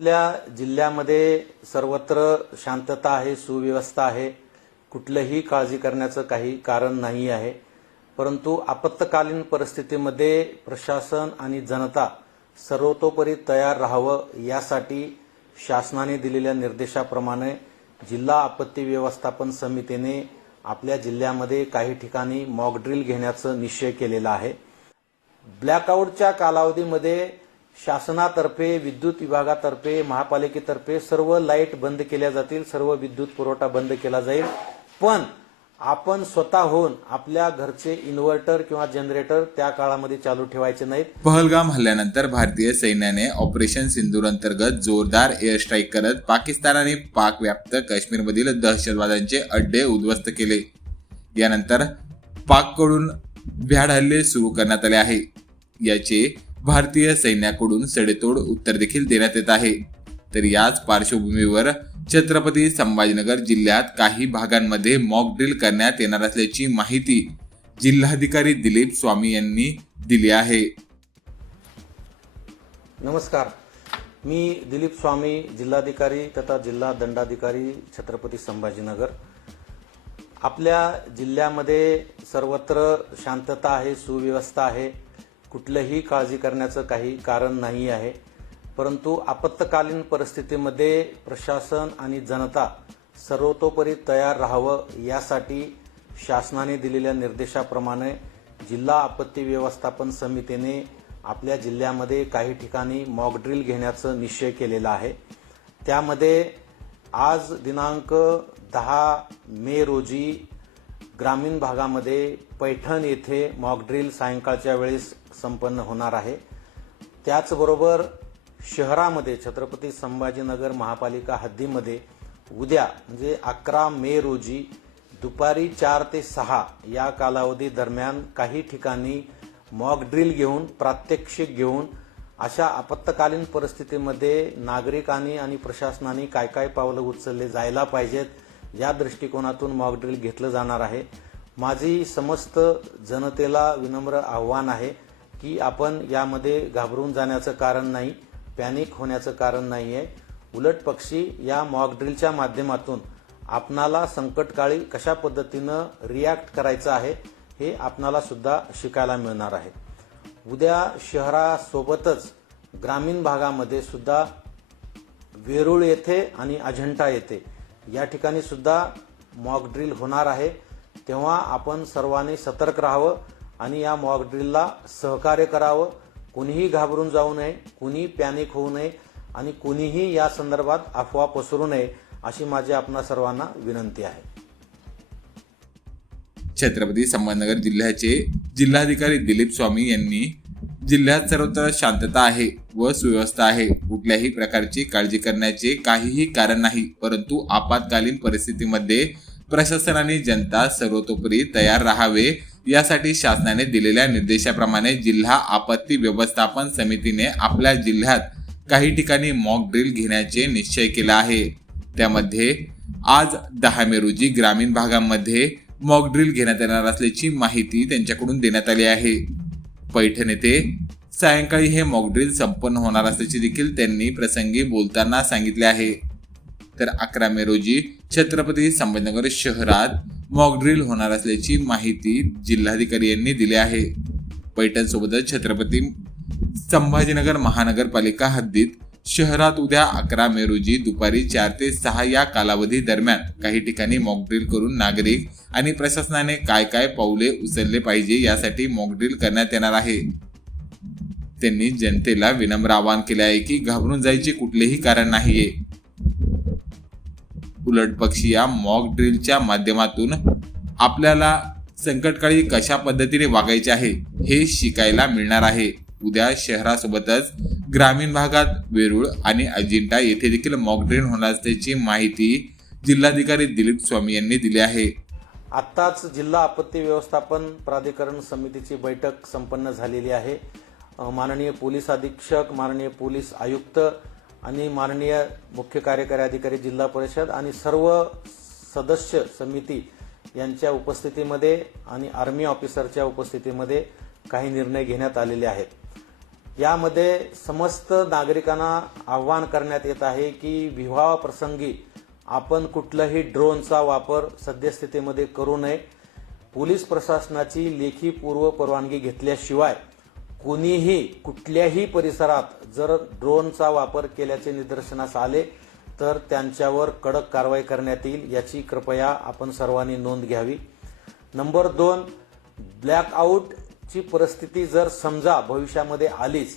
आपल्या जिल्ह्यामध्ये सर्वत्र शांतता आहे सुव्यवस्था आहे. कुठलंही काळजी करण्याचं काही कारण नाही आहे. परंतु आपत्कालीन परिस्थितीमध्ये प्रशासन आणि जनता सर्वतोपरी तयार राहावं यासाठी शासनाने दिलेल्या निर्देशाप्रमाणे जिल्हा आपत्ती व्यवस्थापन समितीने आपल्या जिल्ह्यामध्ये काही ठिकाणी मॉकड्रिल घेण्याचं निश्चय केलेला आहे. ब्लॅकआउटच्या कालावधीमध्ये शासनातर्फे विद्युत विभागातर्फे महापालिकेतर्फे सर्व लाइट बंद केल्या जातील सर्व विद्युत पुरवठा बंद केला जाईल. पण आपण स्वतःहून आपल्या घरचे इन्व्हर्टर किंवा जनरेटर त्या काळामध्ये चालू ठेवायचे नाहीत. पहलगाम हल्ल्यानंतर भारतीय सैन्याने ऑपरेशन सिंदूर अंतर्गत जोरदार एअर स्ट्राईक करत पाकिस्तान आणि पाक व्याप्त काश्मीरमधील दहशतवाद्यांचे अड्डे उद्ध्वस्त केले. यानंतर पाककडून भ्याड हल्ले सुरू करण्यात आले आहे. याचे भारतीय सैन्याकडून सडेतोड उत्तर देखील देण्यात येत आहे. तर याच पार्श्वभूमीवर छत्रपती संभाजीनगर जिल्ह्यात काही भागांमध्ये मॉक ड्रिल करण्यात येणार असल्याची माहिती जिल्हाधिकारी दिलीप स्वामी यांनी दिली आहे. नमस्कार. मी दिलीप स्वामी जिल्हाधिकारी तथा जिल्हा दंडाधिकारी छत्रपती संभाजीनगर. आपल्या जिल्ह्यामध्ये सर्वत्र शांतता आहे सुव्यवस्था आहे. कुठलंही काळजी करण्याचं काही कारण नाही आहे. परंतु आपत्कालीन परिस्थितीमध्ये प्रशासन आणि जनता सर्वतोपरी तयार राहावं यासाठी शासनाने दिलेल्या निर्देशाप्रमाणे जिल्हा आपत्ती व्यवस्थापन समितीने आपल्या जिल्ह्यामध्ये काही ठिकाणी मॉकड्रिल घेण्याचं निश्चय केलेला आहे. त्यामध्ये आज दिनांक दहा मे रोजी ग्रामीण भागामध्ये पैठण येथे मॉकड्रिल सायंकाळच्या वेळेस संपन्न होणार आहे. त्याचबरोबर शहरामध्ये छत्रपती संभाजीनगर महापालिका हद्दीमध्ये उद्या म्हणजे अकरा मे रोजी दुपारी चार ते सहा या कालावधी दरम्यान काही ठिकाणी मॉकड्रिल घेऊन प्रात्यक्षिक घेऊन अशा आपत्कालीन परिस्थितीमध्ये नागरिकांनी आणि प्रशासनाने काय काय पावलं उचलले जायला पाहिजेत या दृष्टिकोनातून मॉक ड्रिल घेतलं जाणार आहे माझी समस्त जनतेला विनम्र आव्हान आहे की आपण यामध्ये घाबरून जाण्याचं कारण नाही पॅनिक होण्याचं कारण नाही आहे उलट पक्षी या मॉक ड्रिलच्या माध्यमातून आपणाला संकटकाळी कशा पद्धतीनं रिॲक्ट करायचं आहे हे आपणाला सुद्धा शिकायला मिळणार आहे. उद्या शहरासोबतच ग्रामीण भागामध्ये सुद्धा वेरूळ येथे आणि अजंठा येथे या ठिकाणी सुद्धा मॉक ड्रिल होणार आहे. तेव्हा आपण सर्वांनी सतर्क राहावं आणि या मॉक ड्रिलला सहकार्य करावं. कुणीही घाबरून जाऊ नये कुणी पॅनिक होऊ नये आणि कुणीही या संदर्भात अफवा पसरू नये अशी माझी आपणा सर्वांना विनंती आहे. छत्रपती संभाजीनगर जिल्ह्याचे जिल्हाधिकारी दिलीप स्वामी यांनी जिल्ह्यात सर्वत्र शांतता आहे व सुव्यवस्था आहे. कुठल्याही प्रकारची काळजी करण्याचे काहीही कारण नाही परंतु आपत्कालीन परिस्थितीमध्ये प्रशासन आणि जनता सर्वतोपरी तयार राहावे यासाठी शासनाने दिलेल्या निर्देशाप्रमाणे जिल्हा आपत्ती व्यवस्थापन समितीने आपल्या जिल्ह्यात काही ठिकाणी मॉक ड्रिल घेण्याचे निश्चय केला आहे. त्यामध्ये आज दहा मे रोजी ग्रामीण भागामध्ये मॉक ड्रिल घेण्यात येणार असल्याची माहिती त्यांच्याकडून देण्यात आली आहे. पैठण येथे सायंकाळी हे मॉकड्रिल संपन्न होणार असल्याचे देखील त्यांनी प्रसंगी बोलताना सांगितले आहे. तर अकरा मे रोजी छत्रपती संभाजीनगर शहरात मॉकड्रिल होणार असल्याची माहिती जिल्हाधिकारी यांनी दिली आहे. पैठण सोबतच छत्रपती संभाजीनगर महानगरपालिका हद्दीत शहरात उद्या अकरा मे रोजी दुपारी चार ते सहा या कालावधी दरम्यान काही ठिकाणी मॉकड्रिल करून नागरिक आणि प्रशासनाने काय काय पावले उचलले पाहिजे यासाठी मॉकड्रिल करण्यात येणार आहे. त्यांनी जनतेला विनम्र आवाहन केले आहे की घाबरून जायचे कुठलेही कारण नाहीये. उलट पक्षी या मॉक ड्रिलच्या माध्यमातून आपल्याला संकटकाळी कशा पद्धतीने वागायचे आहे हे शिकायला मिळणार आहे. उद्या शहरासोबतच ग्रामीण भागात वेरूळ आणि अजिंठा येथे देखील मॉक होणार असल्याची माहिती जिल्हाधिकारी दिलीप स्वामी यांनी दिली आहे. आत्ताच जिल्हा आपत्ती व्यवस्थापन प्राधिकरण समितीची बैठक संपन्न झालेली आहे. माननीय पोलीस अधीक्षक माननीय पोलीस आयुक्त आणि माननीय मुख्य कार्यकारी अधिकारी जिल्हा परिषद आणि सर्व सदस्य समिती यांच्या उपस्थितीमध्ये आणि आर्मी ऑफिसरच्या उपस्थितीमध्ये काही निर्णय घेण्यात आलेले आहेत. यामध्ये समस्त नागरिकांना आव्हान करण्यात येत आहे की विवाहाप्रसंगी आपण कुठलाही ड्रोनचा वापर सद्यस्थितीमध्ये करू नये. पोलीस प्रशासनाची लेखी पूर्व परवानगी घेतल्याशिवाय कोणीही कुठल्याही परिसरात जर ड्रोनचा वापर केल्याचे निदर्शनास आले तर त्यांच्यावर कडक कारवाई करण्यात येईल याची कृपया आपण सर्वांनी नोंद घ्यावी. नंबर दोन ची परिस्थिती जर समजा भविष्यामध्ये आलीच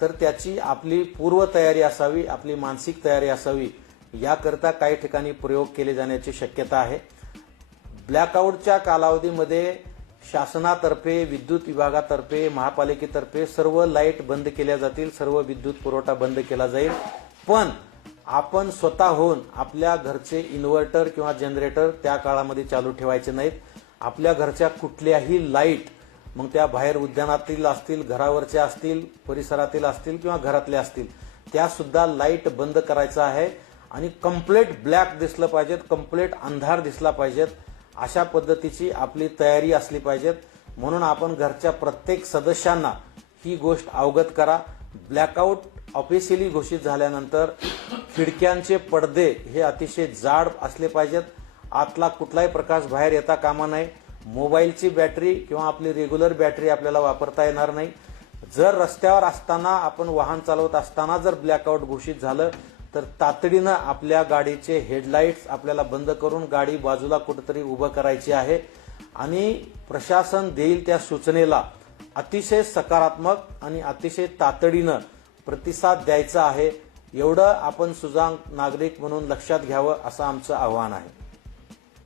तर त्याची आपली पूर्वतयारी असावी आपली मानसिक तयारी असावी याकरता काही ठिकाणी प्रयोग केले जाण्याची शक्यता आहे. ब्लॅकआउटच्या कालावधीमध्ये शासनातर्फे विद्युत विभागातर्फे महापालिकेतर्फे सर्व लाइट बंद केल्या जातील सर्व विद्युत पुरवठा बंद केला जाईल. पण आपण स्वतःहून आपल्या घरचे इन्व्हर्टर किंवा जनरेटर त्या काळामध्ये चालू ठेवायचे नाहीत. आपल्या घरच्या कुठल्याही लाइट मग त्या बाहेर उद्यानातील असतील घरावरच्या असतील परिसरातील असतील किंवा घरातल्या असतील त्या सुद्धा लाइट बंद करायचं आहे आणि कंप्लीट ब्लॅक दिसलं पाहिजेत कंप्लीट अंधार दिसला पाहिजेत अशा पद्धतीची आपली तयारी असली पाहिजेत. म्हणून आपण घरच्या प्रत्येक सदस्यांना ही गोष्ट अवगत करा. ब्लॅकआउट ऑफिशियली घोषित झाल्यानंतर खिडक्यांचे पडदे हे अतिशय जाड असले पाहिजेत. आतला कुठलाही प्रकाश बाहेर येता कामा नये. मोबाईलची बॅटरी किंवा आपली रेग्युलर बॅटरी आपल्याला वापरता येणार नाही. जर रस्त्यावर असताना आपण वाहन चालवत असताना जर ब्लॅकआउट घोषित झालं तर तातडीनं आपल्या गाडीचे हेडलाईट्स आपल्याला बंद करून गाडी बाजूला कुठेतरी उभं करायची आहे. आणि प्रशासन देईल त्या सूचनेला अतिशय सकारात्मक आणि अतिशय तातडीनं प्रतिसाद द्यायचा आहे. एवढं आपण सुजांग नागरिक म्हणून लक्षात घ्यावं असं आमचं आव्हान आहे.